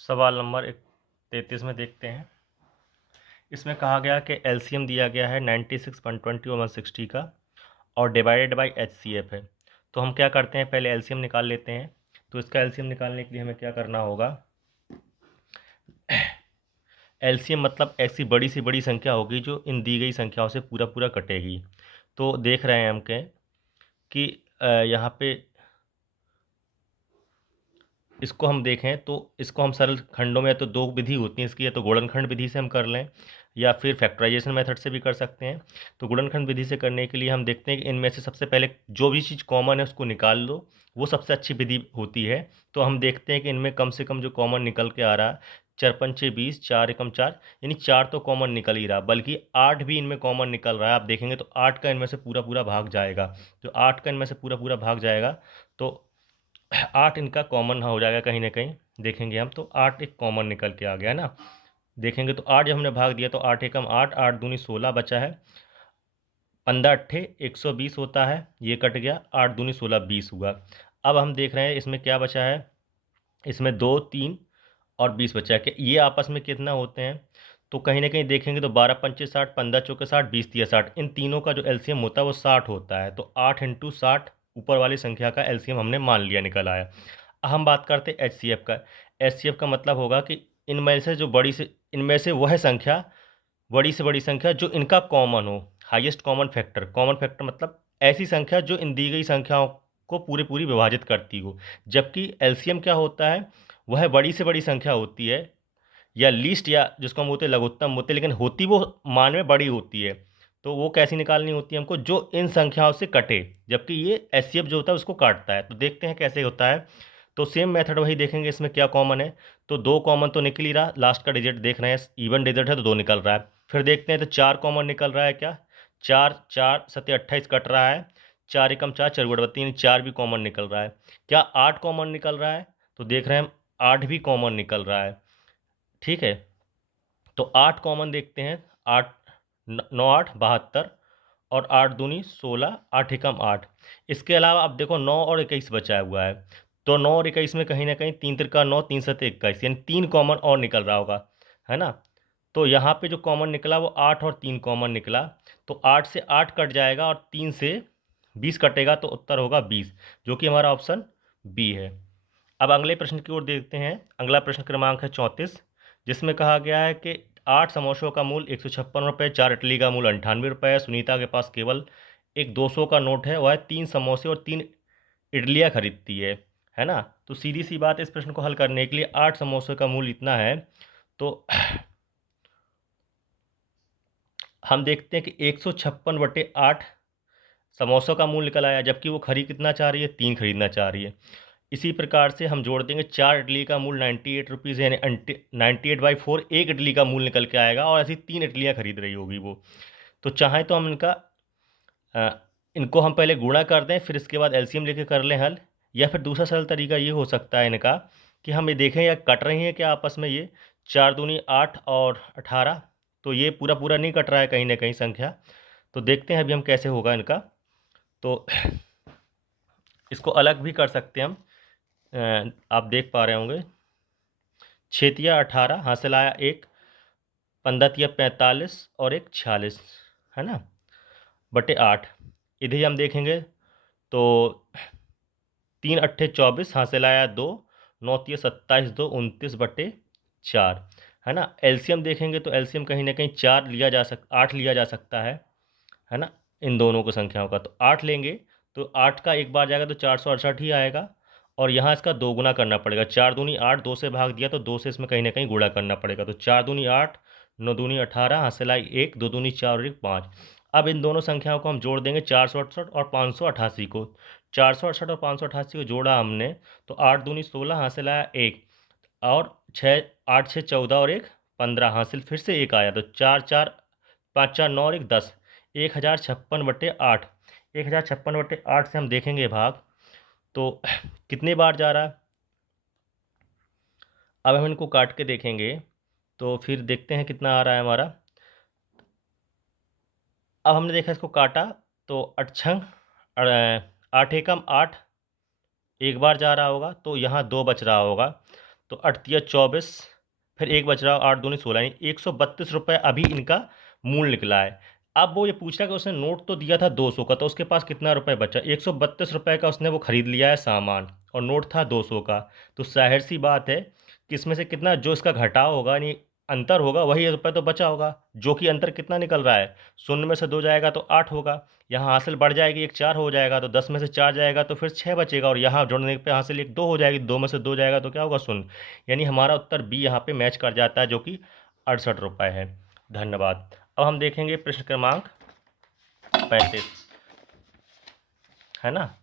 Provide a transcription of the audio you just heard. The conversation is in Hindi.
सवाल नंबर 33 में देखते हैं। इसमें कहा गया कि एलसीएम दिया गया है 96, 120 और 160 का और डिवाइडेड बाय एचसीएफ है। तो हम क्या करते हैं, पहले एलसीएम निकाल लेते हैं। तो इसका एलसीएम निकालने के लिए हमें क्या करना होगा, एलसीएम मतलब ऐसी बड़ी से बड़ी संख्या होगी जो इन दी गई संख्याओं से पूरा पूरा कटेगी। तो देख रहे हैं हम कि यहाँ पे इसको हम देखें तो इसको हम सरल खंडों में, या तो दो विधि होती है इसकी, या तो गुणनखंड विधि से हम कर लें या फिर फैक्टराइजेशन मेथड से भी कर सकते हैं। तो गुणनखंड विधि से करने के लिए हम देखते हैं कि इनमें से सबसे पहले जो भी चीज़ कॉमन है उसको निकाल लो, वो सबसे अच्छी विधि होती है। तो हम देखते हैं कि इनमें कम से कम जो कॉमन निकल के आ रहा है, 4 पंचे 20, 4 एकम 4, यानी 4 तो कॉमन निकल ही रहा, बल्कि 8 भी इनमें कॉमन निकल रहा है। आप देखेंगे तो 8 का इनमें से पूरा पूरा भाग जाएगा। तो 8 का इनमें से पूरा पूरा भाग जाएगा तो 8 इनका कॉमन हो जाएगा कहीं ना कहीं। देखेंगे हम तो 8 एक कॉमन निकल के आ गया ना। देखेंगे तो 8 जब हमने भाग दिया तो 8 एकम 8, 8 दूनी 16 बचा है। 15 अट्ठे 120 होता है, ये कट गया। 8 दूनी 16, 20 हुआ। अब हम देख रहे हैं इसमें क्या बचा है, इसमें 2, 3 और 20 बचा है कि ये आपस में कितना होते हैं। तो कहीं ना कहीं देखेंगे तो 12 पंचे 60, 15 चौके 60, 20 तिया 60, इन तीनों का जो एलसीएम होता है वो 60 होता है। तो 8 इंटू 60 ऊपर वाली संख्या का एलसीएम हमने मान लिया, निकल आया। अब हम बात करते हैं एचसीएफ का। एचसीएफ का मतलब होगा कि इनमें से जो बड़ी से इनमें से वह संख्या, बड़ी से बड़ी संख्या जो इनका कॉमन हो, highest common factor. Common factor मतलब ऐसी संख्या जो इन दी गई संख्याओं को पूरी पूरी विभाजित करती हो। जबकि एलसीएम क्या होता है, वह बड़ी से बड़ी संख्या होती है, या लीस्ट, या जिसको हम बोलते हैं लघुत्तम होते, लेकिन होती वो मान में बड़ी होती है। तो वो कैसी निकालनी होती है हमको, जो इन संख्याओं से कटे। जबकि ये एचसीएफ जो होता है उसको काटता है। तो देखते हैं कैसे होता है। तो सेम मेथड वही देखेंगे, इसमें क्या कॉमन है। तो 2 कॉमन तो निकल ही रहा, लास्ट का डिजिट देख रहे हैं इवन डिजिट है तो 2 निकल रहा है। फिर देखते हैं तो 4 कॉमन निकल रहा है क्या, 4, 4 सत्ते 28 कट रहा है। 4 एकम 4, 4 गुण 32, यानी 4 भी कॉमन निकल रहा है। क्या 8 कॉमन निकल रहा है, तो देख रहे हैं हम 8 भी कॉमन निकल रहा है। ठीक है, तो 8 कॉमन देखते हैं। 8 9 8 72 और 8 दूनी 16, 8 एकम 8। इसके अलावा अब देखो 9 और 21 बचा हुआ है। तो 9 और 21 में कहीं ना कहीं 3 तिरका 9, 3 सत्ते 21, यानी 3 कॉमन और निकल रहा होगा, है ना। तो यहाँ पे जो कॉमन निकला वो 8 और 3 कॉमन निकला। तो 8 से 8 कट जाएगा और 3 से 20 कटेगा, तो उत्तर होगा 20, जो कि हमारा ऑप्शन बी है। अब अगले प्रश्न की ओर देखते हैं। अगला प्रश्न क्रमांक है 34, जिसमें कहा गया है कि 8 समोसों का मूल 156 रुपये, 4 इडली का मूल 98 रुपये है। सुनीता के पास केवल एक 200 का नोट है, वह 3 समोसे और 3 इडलियाँ खरीदती है ना। तो सीधी सी बात है, इस प्रश्न को हल करने के लिए 8 समोसे का मूल इतना है, तो हम देखते हैं कि 156/8 समोसों का मूल निकल आया, जबकि वो खरीद कितना चाह रही है, 3 खरीदना चाह रही है। इसी प्रकार से हम जोड़ देंगे 4 इडली का मूल 98 रुपीज़, यानी 98/4 एक इडली का मूल निकल के आएगा, और ऐसी 3 इडलियाँ खरीद रही होगी वो। तो चाहें तो हम इनको हम पहले गुणा कर दें, फिर इसके बाद एलसीएम लेके कर लें हल। या फिर दूसरा सरल तरीका ये हो सकता है इनका, कि हम ये देखें या कट रही हैं क्या आपस में, ये 4 दूनी 8 और 18, तो ये पूरा पूरा नहीं कट रहा है कहीं ना कहीं संख्या। तो देखते हैं अभी हम कैसे होगा इनका। तो इसको अलग भी कर सकते हैं हम। आप देख पा रहे होंगे, 6 तिया 18, हासिल आया 1, 15 तिया 45 और 1 46, है ना, बटे 8। इधर हम देखेंगे तो 3 अट्ठे 24, हासिल आया 2, 9 तिया 27, 2 29 बटे 4, है ना। एलसीएम देखेंगे तो एलसीएम कहीं ना कहीं 4 लिया जा 8 लिया जा सकता है ना, इन दोनों को संख्याओं का। तो 8 लेंगे तो 8 का एक बार जाएगा तो 468 ही आएगा, और यहाँ इसका 2 गुना करना पड़ेगा। 4 दूनी 8, 2 से भाग दिया तो 2 से इसमें कहीं ना कहीं गुणा करना पड़ेगा। तो 4 दूनी 8, 9 दूनी 18, हासिल आई 1, 2 दूनी 4 और 1 5। अब इन दोनों संख्याओं को हम जोड़ देंगे, 468 और 588 को। 468 और 588 को जोड़ा हमने तो 8 दूनी 16, हासिल आया 1, और 6 8 6 14 और 1 15, हासिल फिर से 1 आया। तो 4 4 5 4 9 और 1 10, 1056/8। 1056/8 से हम देखेंगे भाग तो कितने बार जा रहा है। अब हम इनको काट के देखेंगे तो फिर देखते हैं कितना आ रहा है हमारा। अब हमने देखा इसको काटा तो 8 एकम 8 एक बार जा रहा होगा, तो यहाँ 2 बच रहा होगा। तो 8 या 24, फिर एक बच रहा 8 दूनी 16, यानी 132 रुपये अभी इनका मूल निकला है। अब वो ये पूछ रहा है कि उसने नोट तो दिया था 200 का, तो उसके पास कितना रुपए बचा। 132 रुपये का उसने वो खरीद लिया है सामान, और नोट था 200 का। तो जाहिर सी बात है कि इसमें से कितना जो इसका घटाव होगा, यानी अंतर होगा, वही रुपये तो बचा होगा। जो कि अंतर कितना निकल रहा है, 0 में से 2 जाएगा तो 8 होगा, यहाँ हासिल बढ़ जाएगी, एक 4 हो जाएगा, तो 10 में से 4 जाएगा तो फिर 6 बचेगा, और यहाँ जोड़ने पे हासिल एक 2 हो जाएगी, 2 में से 2 जाएगा तो क्या होगा 0। यानी हमारा उत्तर बी यहाँ पे मैच कर जाता है, जो कि 68 रुपये है। धन्यवाद। अब हम देखेंगे प्रश्न क्रमांक 35, है ना।